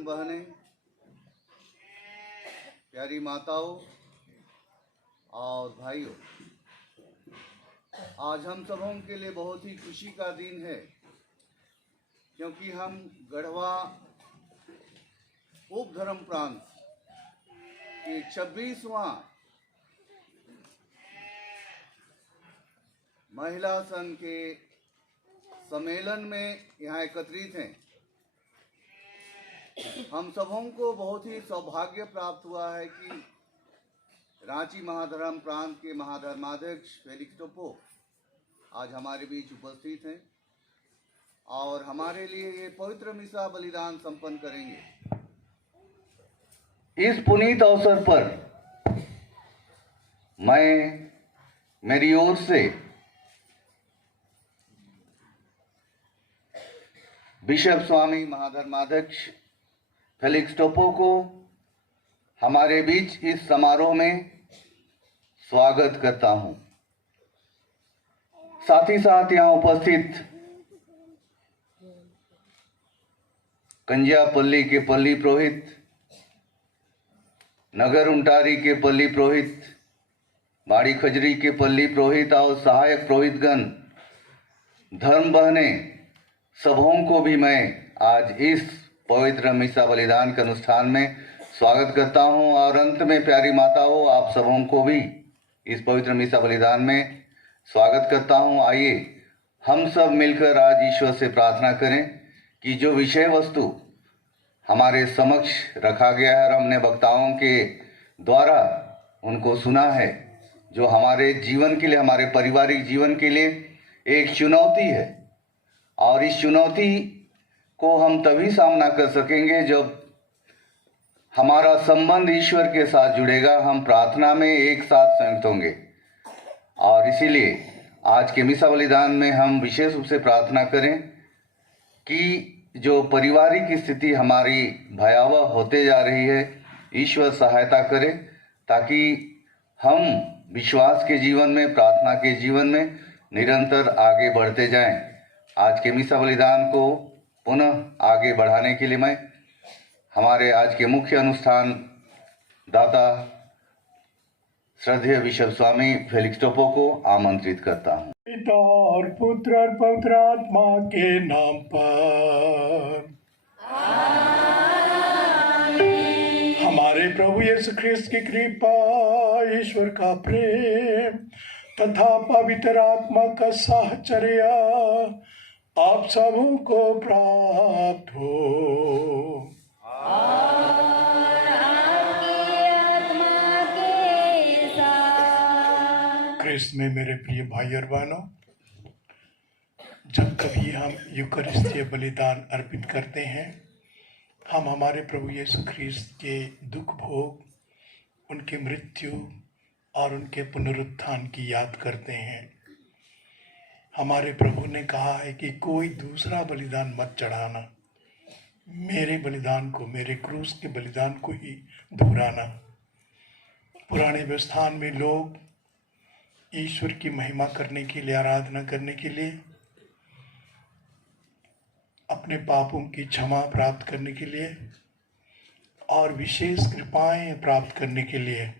बहन बहनें, प्यारी माताओं और भाइयों, आज हम सबों के लिए बहुत ही खुशी का दिन है, क्योंकि हम गढ़वा उप धर्म प्रांत के 26वां महिला संघ के सम्मेलन में यहाँ एकत्रित हैं। हम सबों को बहुत ही सौभाग्य प्राप्त हुआ है कि रांची महाधर्म प्रांत के महाधर्माध्यक्ष फेलिक्स टोप्पो आज हमारे बीच उपस्थित हैं और हमारे लिए ये पवित्र मिसा बलिदान संपन्न करेंगे। इस पुनीत अवसर पर मैं मेरी ओर से बिशप स्वामी महाधर्माध्यक्ष फेलिक्स टोप्पो को हमारे बीच इस समारोह में स्वागत करता हूं। साथ ही साथ यहाँ उपस्थित कंजियापल्ली के पल्ली पुरोहित, नगर उंटारी के पल्ली पुरोहित, बाड़ी खजरी के पल्ली पुरोहित और सहायक पुरोहितगण, धर्म बहनें, सबों को भी मैं आज इस पवित्र मिसा बलिदान के अनुष्ठान में स्वागत करता हूं। और अंत में प्यारी माताओं, आप सबों को भी इस पवित्र मिसा बलिदान में स्वागत करता हूं। आइए हम सब मिलकर आज ईश्वर से प्रार्थना करें कि जो विषय वस्तु हमारे समक्ष रखा गया है और हमने वक्ताओं के द्वारा उनको सुना है, जो हमारे जीवन के लिए, हमारे पारिवारिक जीवन के लिए एक चुनौती है, और इस चुनौती को हम तभी सामना कर सकेंगे जब हमारा संबंध ईश्वर के साथ जुड़ेगा, हम प्रार्थना में एक साथ संयुक्त होंगे। और इसीलिए आज के मिसा बलिदान में हम विशेष रूप से प्रार्थना करें कि जो पारिवारिक स्थिति हमारी भयावह होते जा रही है, ईश्वर सहायता करे ताकि हम विश्वास के जीवन में, प्रार्थना के जीवन में निरंतर आगे बढ़ते जाएं। आज के मिसा बलिदान को पुनः आगे बढ़ाने के लिए मैं हमारे आज के मुख्य अनुष्ठान दाता श्रद्धेय बिशप स्वामी फेलिक्स टोप्पो को आमंत्रित करता हूं। पिता और पुत्र और पवित्र आत्मा के नाम पर हमारे प्रभु यीशु ख्रिस्त की कृपा, ईश्वर का प्रेम तथा पवित्र आत्मा का साहचर्य आप सबों को प्राप्त हो। और आपकी आत्मा के साथ। ख्रिस्त में मेरे प्रिय भाई और बहनों, जब कभी हम यूकरिस्तीय बलिदान अर्पित करते हैं, हम हमारे प्रभु यीशु ख्रिस्त के दुख भोग, उनके मृत्यु और उनके पुनरुत्थान की याद करते हैं। हमारे प्रभु ने कहा है कि कोई दूसरा बलिदान मत चढ़ाना, मेरे बलिदान को, मेरे क्रूस के बलिदान को ही दोहराना। पुराने व्यवस्थान में लोग ईश्वर की महिमा करने के लिए, आराधना करने के लिए, अपने पापों की क्षमा प्राप्त करने के लिए और विशेष कृपाएं प्राप्त करने के लिए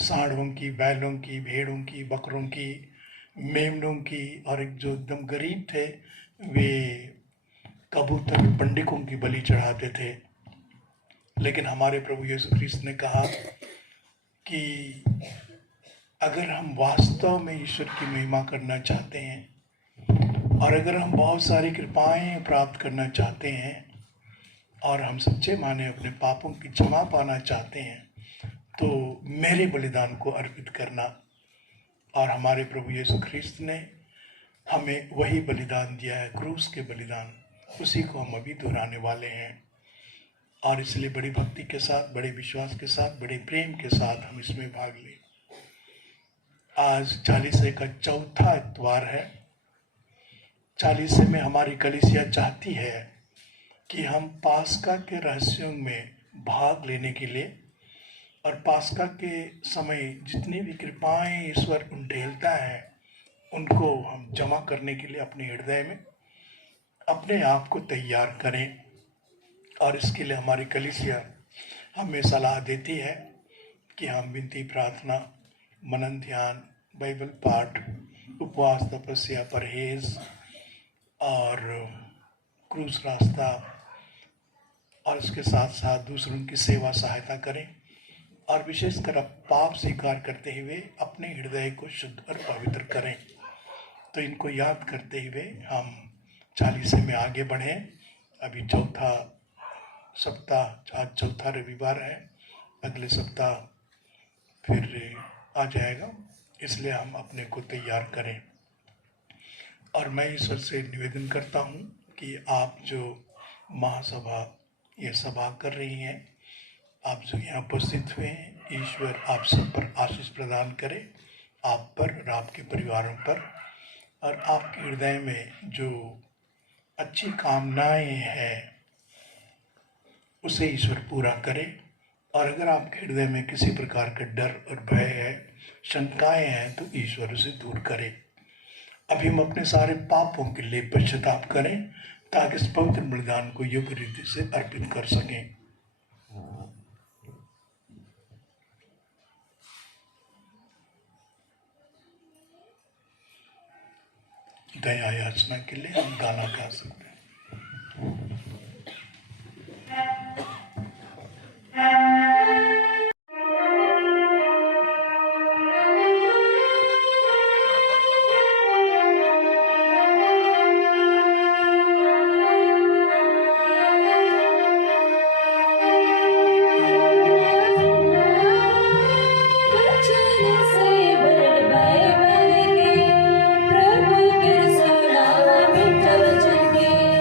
सांडों की, बैलों की, भेड़ों की, बकरों की, मेमनों की, और एक जो एकदम गरीब थे वे कबूतर, पंडिकों की बलि चढ़ाते थे। लेकिन हमारे प्रभु यीशु ख्रिस्त ने कहा कि अगर हम वास्तव में ईश्वर की महिमा करना चाहते हैं और अगर हम बहुत सारी कृपाएं प्राप्त करना चाहते हैं और हम सच्चे माने अपने पापों की क्षमा पाना चाहते हैं, तो मेरे बलिदान को अर्पित करना। और हमारे प्रभु यीशु ख्रिस्त ने हमें वही बलिदान दिया है, क्रूस के बलिदान, उसी को हम अभी दोहराने वाले हैं। और इसलिए बड़ी भक्ति के साथ, बड़े विश्वास के साथ, बड़े प्रेम के साथ हम इसमें भाग लें। आज चालीसे का चौथा इतवार है। चालीसे में हमारी कलीसिया चाहती है कि हम पास्का के रहस्यों में भाग लेने के लिए और पास्का के समय जितनी भी कृपाएं ईश्वर उंडेलता है, उनको हम जमा करने के लिए अपने हृदय में अपने आप को तैयार करें और इसके लिए हमारी कलीसिया हमें सलाह देती है कि हम विनती, प्रार्थना, मनन, ध्यान, बाइबल पाठ, उपवास, तपस्या, परहेज और क्रूस रास्ता और इसके साथ साथ दूसरों की सेवा सहायता करें और विशेषकर पाप स्वीकार करते हुए अपने हृदय को शुद्ध और पवित्र करें। तो इनको याद करते हुए हम 40 में आगे बढ़ें। अभी चौथा सप्ताह, आज चौथा रविवार है, अगले सप्ताह फिर आ जाएगा, इसलिए हम अपने को तैयार करें। और मैं ईश्वर से निवेदन करता हूँ कि आप जो महासभा ये सभा कर रही हैं, आप जो यहाँ उपस्थित हुए हैं, ईश्वर आप सब पर आशीष प्रदान करे, आप पर और आपके परिवारों पर, और आपके हृदय में जो अच्छी कामनाएं हैं उसे ईश्वर पूरा करे। और अगर आपके हृदय में किसी प्रकार का डर और भय है, शंकाएं हैं, तो ईश्वर उसे दूर करे। अभी हम अपने सारे पापों के लिए पश्चाताप करें ताकि इस पवित्र बलिदान को योग्य रीति से अर्पित कर सकें। दया याचना के लिए हम गाना गा सकते हैं। वचन से बढ़ बाइबल के, प्रभु के सुना मिठा वचन के।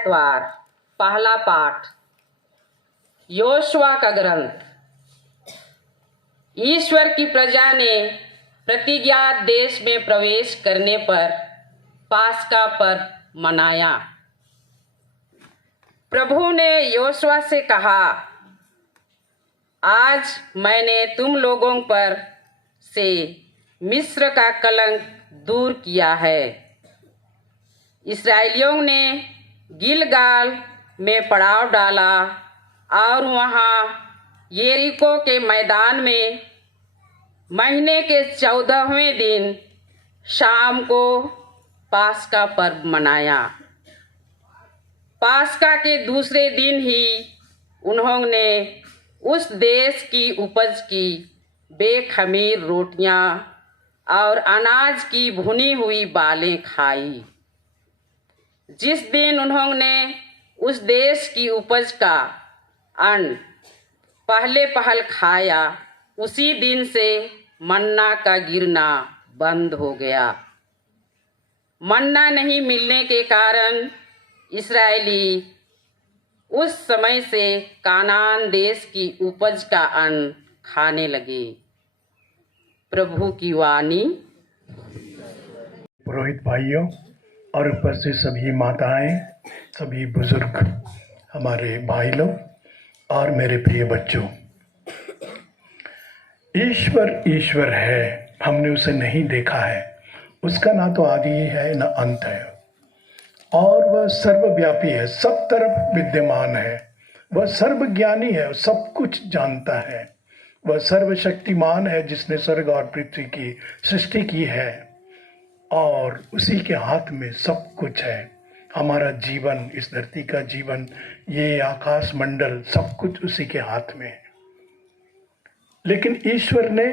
आयतवार। पहला पाठ योशुआ का ग्रंथ। ईश्वर की प्रजा ने प्रतिज्ञात देश में प्रवेश करने पर पास्का पर्व मनाया। प्रभु ने योशुआ से कहा, आज मैंने तुम लोगों पर से मिस्र का कलंक दूर किया है। इस्राएलियों ने गिलगाल में पड़ाव डाला और वहाँ यरीको के मैदान में महीने के 14वें दिन शाम को पास्का पर्व मनाया। पास्का के दूसरे दिन ही उन्होंने उस देश की उपज की बेखमीर रोटियां और अनाज की भुनी हुई बालें खाई। जिस दिन उन्होंने उस देश की उपज का अन्न पहले पहल खाया, उसी दिन से मन्ना का गिरना बंद हो गया। मन्ना नहीं मिलने के कारण इस्राएली उस समय से कानान देश की उपज का अन्न खाने लगे। प्रभु की वाणी। पुरोहित भाइयों और उपस्थित सभी माताएं, सभी बुजुर्ग, हमारे भाई लोग और मेरे प्रिय बच्चों, ईश्वर ईश्वर है, हमने उसे नहीं देखा है। उसका ना तो आदि है ना अंत है, और वह सर्वव्यापी है, सब तरफ विद्यमान है। वह सर्वज्ञानी है, सब कुछ जानता है। वह सर्वशक्तिमान है, जिसने स्वर्ग और पृथ्वी की सृष्टि की है, और उसी के हाथ में सब कुछ है। हमारा जीवन, इस धरती का जीवन, ये आकाश मंडल, सब कुछ उसी के हाथ में है। लेकिन ईश्वर ने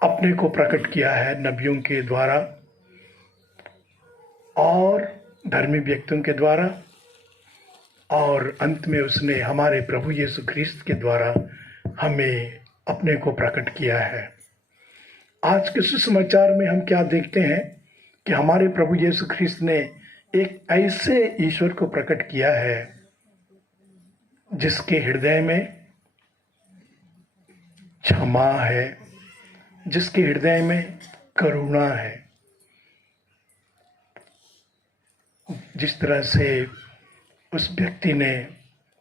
अपने को प्रकट किया है नबियों के द्वारा और धर्मी व्यक्तियों के द्वारा, और अंत में उसने हमारे प्रभु यीशु ख्रिस्त के द्वारा हमें अपने को प्रकट किया है। आज के सुसमाचार में हम क्या देखते हैं कि हमारे प्रभु यीशु ख्रिस्त ने एक ऐसे ईश्वर को प्रकट किया है जिसके हृदय में क्षमा है, जिसके हृदय में करुणा है। जिस तरह से उस व्यक्ति ने,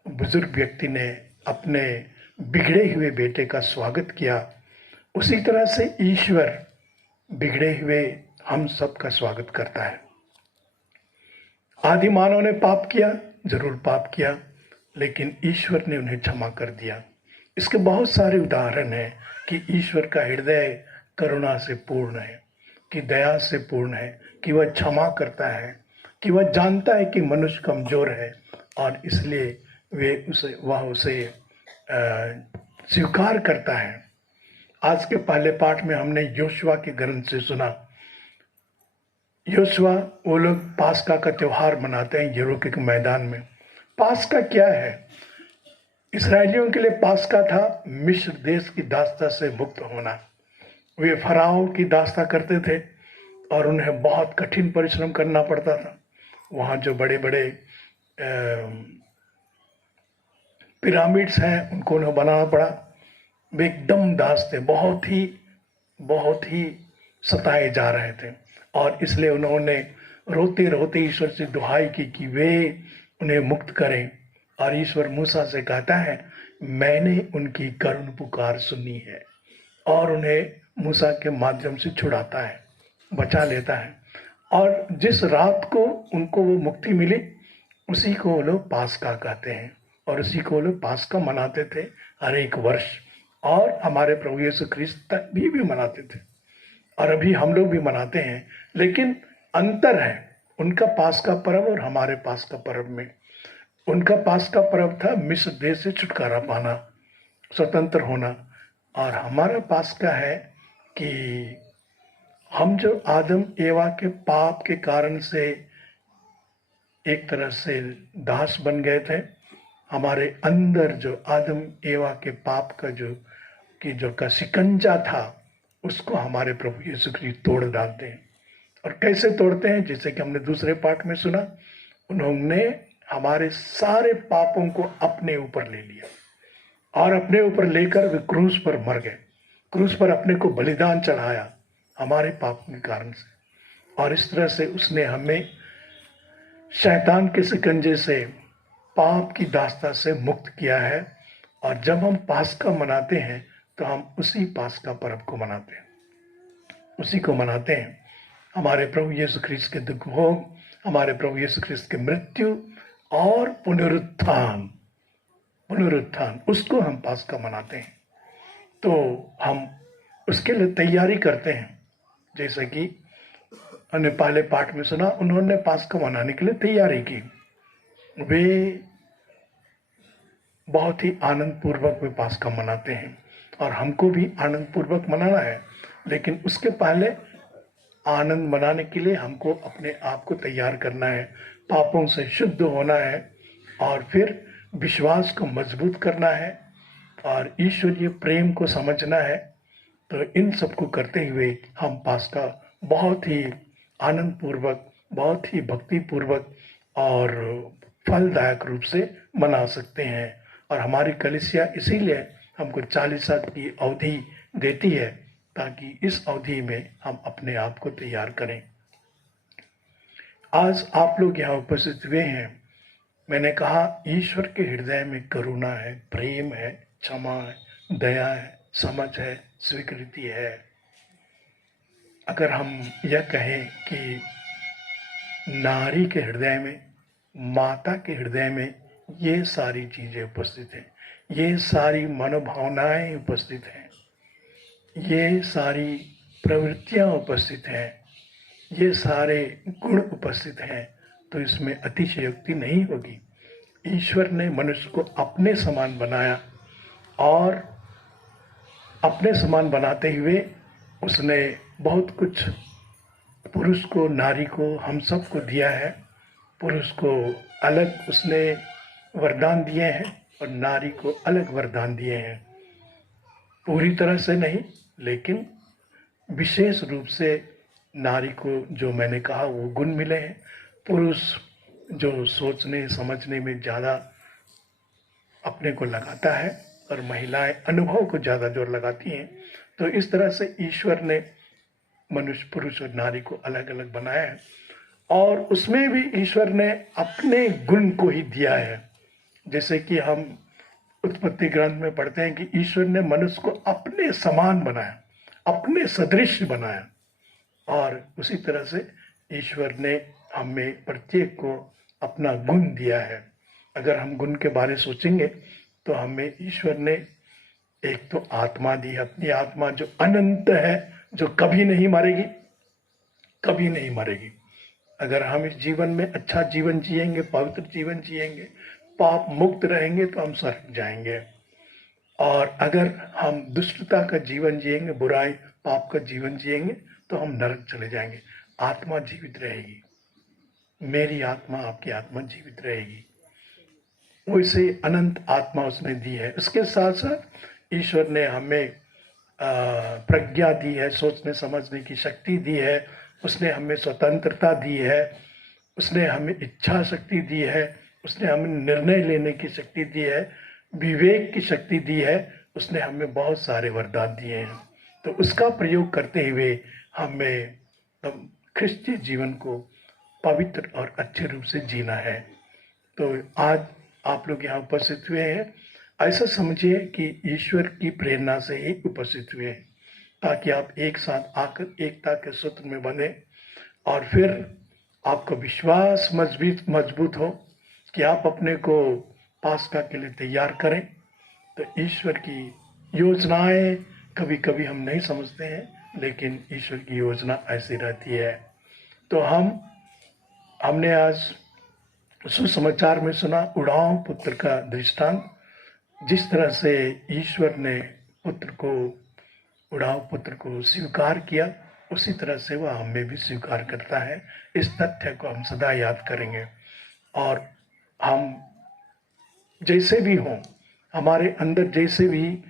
बुजुर्ग व्यक्ति ने अपने बिगड़े हुए बेटे का स्वागत किया, उसी तरह से ईश्वर बिगड़े हुए हम सब का स्वागत करता है। आदि मानव ने पाप किया, जरूर पाप किया, लेकिन ईश्वर ने उन्हें क्षमा कर दिया। इसके बहुत सारे उदाहरण हैं कि ईश्वर का हृदय करुणा से पूर्ण है, कि दया से पूर्ण है, कि वह क्षमा करता है, कि वह जानता है कि मनुष्य कमजोर है, और इसलिए वह उसे स्वीकार करता है। आज के पहले पाठ में हमने योशुआ के ग्रंथ से सुना। योशुआ, वो लोग पास्का का त्योहार मनाते हैं यरीको के मैदान में। पास्का क्या है? इस्राएलियों के लिए पास्का था मिस्र देश की दास्ता से मुक्त होना। वे फराओ की दास्ता करते थे और उन्हें बहुत कठिन परिश्रम करना पड़ता था। वहाँ जो बड़े बड़े पिरामिड्स हैं, उनको उन्हें बनाना पड़ा। वे एकदम दास थे, बहुत ही सताए जा रहे थे, और इसलिए उन्होंने रोते रोते ईश्वर से दुहाई की कि वे उन्हें मुक्त करें। और ईश्वर मूसा से कहता है, मैंने उनकी करुण पुकार सुनी है, और उन्हें मूसा के माध्यम से छुड़ाता है, बचा लेता है। और जिस रात को उनको वो मुक्ति मिली, उसी को वो लोग पास्का कहते हैं, और उसी को लोग पास्का मनाते थे हर एक वर्ष। और हमारे प्रभु यीशु ख्रिस्त तक भी मनाते थे, और अभी हम लोग भी मनाते हैं। लेकिन अंतर है उनका पास्का पर्व और हमारे पास्का पर्व में। उनका पास्का पर्व था मिस्र देश से छुटकारा पाना, स्वतंत्र होना, और हमारा पास्का है कि हम जो आदम एवा के पाप के कारण से एक तरह से दास बन गए थे, हमारे अंदर जो आदम एवा के पाप का जो का शिकंजा था, उसको हमारे प्रभु यीशु ख्रिस्त तोड़ डालते हैं। और कैसे तोड़ते हैं? जैसे कि हमने दूसरे पाठ में सुना, उन्होंने हमारे सारे पापों को अपने ऊपर ले लिया और अपने ऊपर लेकर वे क्रूस पर मर गए, क्रूस पर अपने को बलिदान चढ़ाया हमारे पापों के कारण से। और इस तरह से उसने हमें शैतान के शिकंजे से, पाप की दास्ता से मुक्त किया है। और जब हम पास्का मनाते हैं तो हम उसी पास्का पर्व को मनाते हैं, उसी को मनाते हैं। हमारे प्रभु यीशु ख्रीस्त के दुख भोग, हमारे प्रभु यीशु ख्रीस्त की मृत्यु और पुनरुत्थान, उसको हम पास्का मनाते हैं। तो हम उसके लिए तैयारी करते हैं। जैसे कि हमने पहले पाठ में सुना, उन्होंने पास्का मनाने के लिए तैयारी की। वे बहुत ही आनंद पूर्वक वे पास्का मनाते हैं और हमको भी आनंद पूर्वक मनाना है। लेकिन उसके पहले आनंद मनाने के लिए हमको अपने आप को तैयार करना है, पापों से शुद्ध होना है और फिर विश्वास को मजबूत करना है और ईश्वरीय प्रेम को समझना है। तो इन सब को करते हुए हम पास्का बहुत ही आनंद पूर्वक, बहुत ही भक्ति पूर्वक और फलदायक रूप से मना सकते हैं। और हमारी कलीसिया इसीलिए हमको 40 साल की अवधि देती है, ताकि इस अवधि में हम अपने आप को तैयार करें। आज आप लोग यहाँ उपस्थित हुए हैं। मैंने कहा ईश्वर के हृदय में करुणा है, प्रेम है, क्षमा है, दया है, समझ है, स्वीकृति है। अगर हम यह कहें कि नारी के हृदय में, माता के हृदय में ये सारी चीज़ें उपस्थित हैं, ये सारी मनोभावनाएं उपस्थित हैं, ये सारी प्रवृत्तियां उपस्थित हैं, ये सारे गुण उपस्थित हैं, तो इसमें अतिशयोक्ति नहीं होगी। ईश्वर ने मनुष्य को अपने समान बनाया और अपने समान बनाते हुए उसने बहुत कुछ पुरुष को, नारी को, हम सब को दिया है। पुरुष को अलग उसने वरदान दिए हैं और नारी को अलग वरदान दिए हैं। पूरी तरह से नहीं, लेकिन विशेष रूप से नारी को जो मैंने कहा वो गुण मिले हैं। पुरुष जो सोचने समझने में ज़्यादा अपने को लगाता है और महिलाएं अनुभव को ज़्यादा जोर लगाती हैं। तो इस तरह से ईश्वर ने मनुष्य, पुरुष और नारी को अलग अलग बनाया है और उसमें भी ईश्वर ने अपने गुण को ही दिया है। जैसे कि हम उत्पत्ति ग्रंथ में पढ़ते हैं कि ईश्वर ने मनुष्य को अपने समान बनाया, अपने सदृश बनाया। और उसी तरह से ईश्वर ने हमें प्रत्येक को अपना गुण दिया है। अगर हम गुण के बारे सोचेंगे तो हमें ईश्वर ने एक तो आत्मा दी है, अपनी आत्मा जो अनंत है, जो कभी नहीं मरेगी, कभी नहीं मरेगी। अगर हम इस जीवन में अच्छा जीवन जिएंगे, पवित्र जीवन जिएंगे, पाप मुक्त रहेंगे तो हम स्वर्ग जाएंगे। और अगर हम दुष्टता का जीवन जिएंगे, बुराई पाप का जीवन जिएंगे तो हम नरक चले जाएंगे। आत्मा जीवित रहेगी, मेरी आत्मा, आपकी आत्मा जीवित रहेगी। वैसे अनंत आत्मा उसने दी है। उसके साथ साथ ईश्वर ने हमें प्रज्ञा दी है, सोचने समझने की शक्ति दी है, उसने हमें स्वतंत्रता दी है, उसने हमें इच्छा शक्ति दी है, उसने हमें निर्णय लेने की शक्ति दी है, विवेक की शक्ति दी है, उसने हमें बहुत सारे वरदान दिए हैं। तो उसका प्रयोग करते हुए हमें ख्रिस्तीय जीवन को पवित्र और अच्छे रूप से जीना है। तो आज आप लोग यहाँ उपस्थित हुए हैं, ऐसा समझिए कि ईश्वर की प्रेरणा से ही उपस्थित हुए हैं, ताकि आप एक साथ आकर एकता के सूत्र में बंधे और फिर आपका विश्वास मजबूत हो कि आप अपने को पास्का के लिए तैयार करें। तो ईश्वर की योजनाएं कभी कभी हम नहीं समझते हैं, लेकिन ईश्वर की योजना ऐसी रहती है। तो हमने आज सुसमाचार में सुना उड़ाव पुत्र का दृष्टांत। जिस तरह से ईश्वर ने उड़ाव पुत्र को स्वीकार किया, उसी तरह से वह हमें भी स्वीकार करता है। इस तथ्य को हम सदा याद करेंगे और हम जैसे भी हों, हमारे अंदर जैसे भी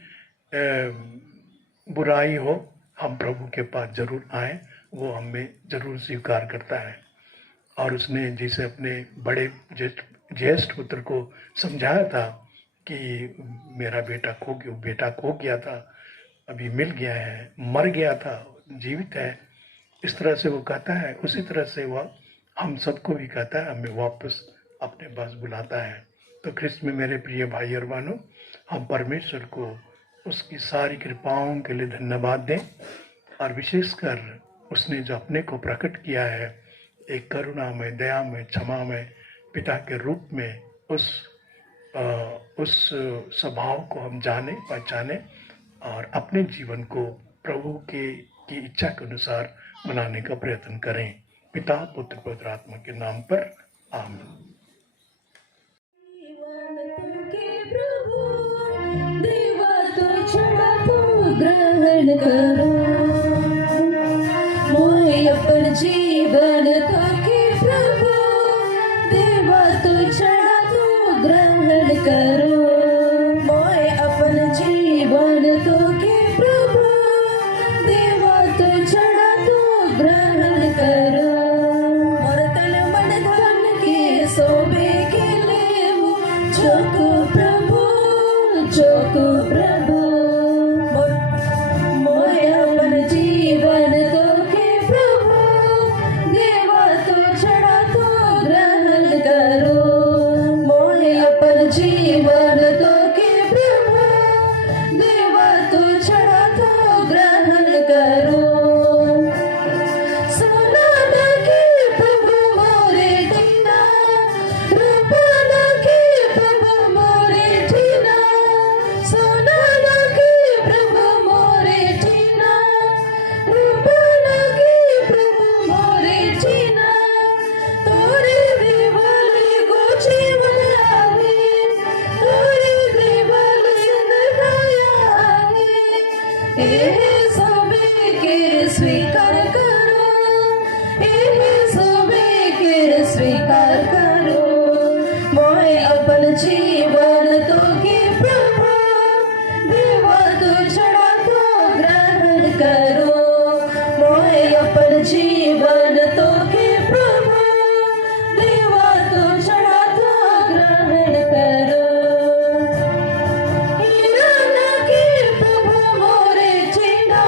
बुराई हो, हम प्रभु के पास जरूर आए, वो हमें जरूर स्वीकार करता है। और उसने जैसे अपने बड़े ज्येष्ठ पुत्र को समझाया था कि मेरा बेटा खो गया था, अभी मिल गया है, मर गया था, जीवित है, इस तरह से वो कहता है, उसी तरह से वह हम सबको भी कहता है, हमें वापस अपने पास बुलाता है। तो ख्रिस्त में मेरे प्रिय भाई और बहनों, हम परमेश्वर को उसकी सारी कृपाओं के लिए धन्यवाद दें, और विशेषकर उसने जो अपने को प्रकट किया है एक करुणामय, दयामय, क्षमामय पिता के रूप में, उस स्वभाव को हम जाने, पहचाने और अपने जीवन को प्रभु की इच्छा के अनुसार बनाने का प्रयत्न करें। पिता, पुत्र, पवित्र आत्मा के नाम पर आमीन। देवा तो छड़ा तो ग्रहण करो, मोहे अपन जीवन तो के प्रभु, देवा तो छड़ा तो ग्रहण करो, मोहे अपन जीवन तो के प्रभु, देवा तो छड़ा तो ग्रहण करो, मोर तन मन धन के शोभे के लिए चोको प्रभु, चोको प्रभु, मोहे अपन जीवन तो के प्रभु, देवा तो छड़ा तो ग्रहण करो, मोहे अपन जीवन तो के प्रभु, देवा तो छड़ा तो ग्रहण करो, सोना न के प्रभु मोरे दीना, रूपा न के प्रभु मोरे दीना, सोना न के प्रभु मोरे दीना, रूपा न के प्रभु मोरे दीना, तोरे देवल गो जीवन आवे, तोरे देवल जिंदगाया आवे, एहे सोबे के स्वीकार करो, एहे सोबे के स्वीकार करो, मोहे अपन जीवन तो के प्रभु, देवा तो छड़ा तो ग्रहण करो, मोहे अपन जीवन तो के प्रभु, देवा तो छड़ा तो ग्रहण करो, हीरा न के प्रभु मोरे जीना,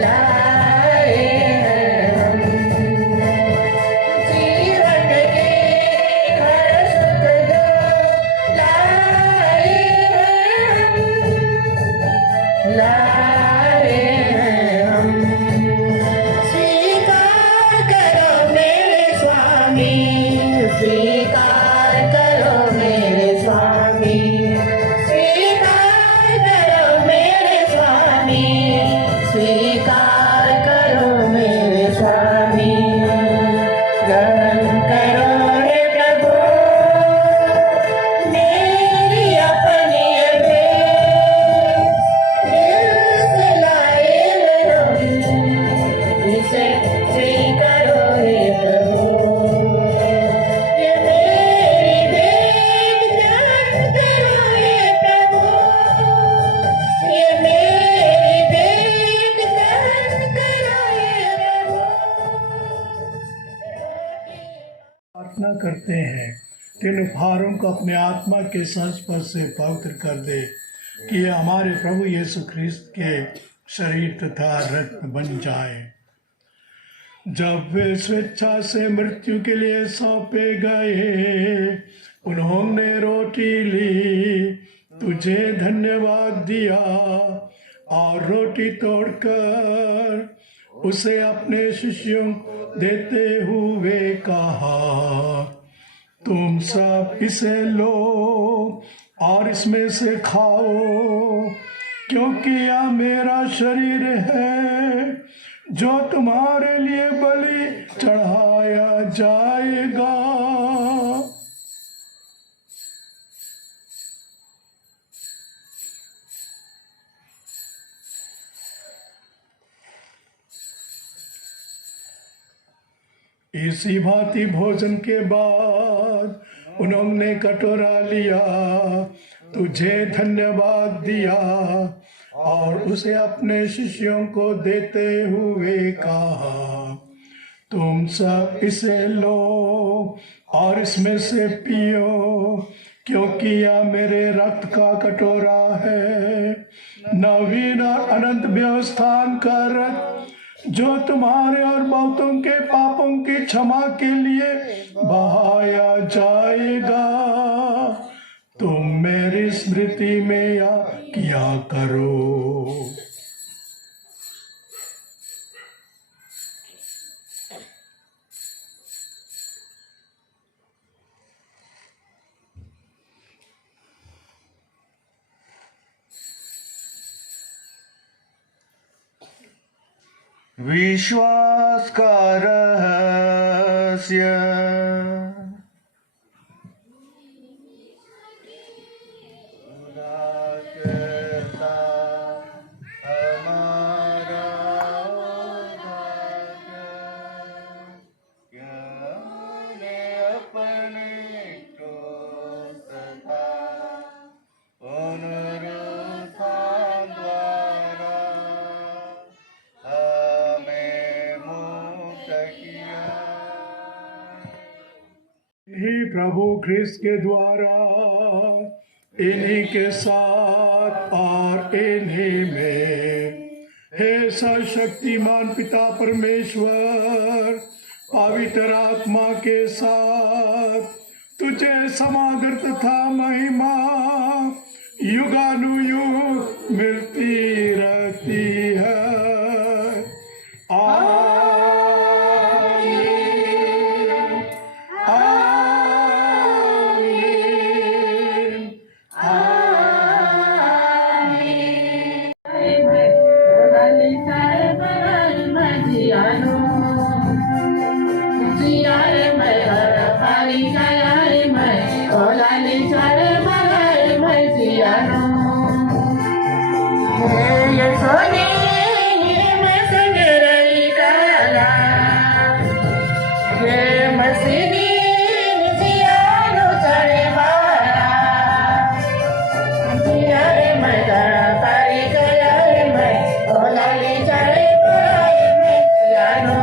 लाए हैं हम जीवन के हर सुख दो लाए हैं हम लाए हैं हम स्वीकार करो मेरे स्वामी स्वीकार करो मेरे स्वामी स्वीकार करो मेरे स्वामी स्वीकार करो मेरे स्वामी ग्रहण करो हे प्रभु मेरी अपनी भेंट दिल से लाए हैं हम इसे स्वीकारो हे प्रभु ये मेरी भेंट ग्रहण करो हे प्रभु ये मेरी भेंट ग्रहण करो हे प्रभु प्रार्थना करते हैं कि इन उपहारों को अपने आत्मा के संस्पर्श से पवित्र कर दे कि ये हमारे प्रभु यीशु ख्रिस्त के शरीर तथा रक्त बन जाए। जब वे स्वेच्छा से मृत्यु के लिए सौंपे गए उन्होंने रोटी ली तुझे धन्यवाद दिया और रोटी तोड़कर उसे अपने शिष्यों को देते हुए कहा तुम सब इसे लो और इसमें से खाओ क्योंकि यह मेरा शरीर है जो तुम्हारे लिए बलि चढ़ाया जाएगा। इसी भांति भोजन के बाद उन्होंने कटोरा लिया तुझे धन्यवाद दिया और उसे अपने शिष्यों को देते हुए कहा तुम सब इसे लो और इसमें से पियो क्योंकि यह मेरे रक्त का कटोरा है नवीन और अनंत व्यवस्थान का रक्त जो तुम्हारे और बहुतों के पापों की क्षमा के लिए बहाया जाएगा। तुम मेरी स्मृति में या किया करो। विश्वास का रहस्य हमारा अपने को सदा पुनरुत्थान द्वारा ही प्रभु ख्रिस्त के द्वारा इन्हीं के साथ और इन्हीं में हे सर्वशक्तिमान पिता परमेश्वर पवित्र आत्मा के साथ तुझे समादर तथा महिमा युगानुयुग मिलती रहती है। I know.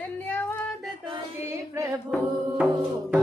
धन्यवाद तुझे प्रभु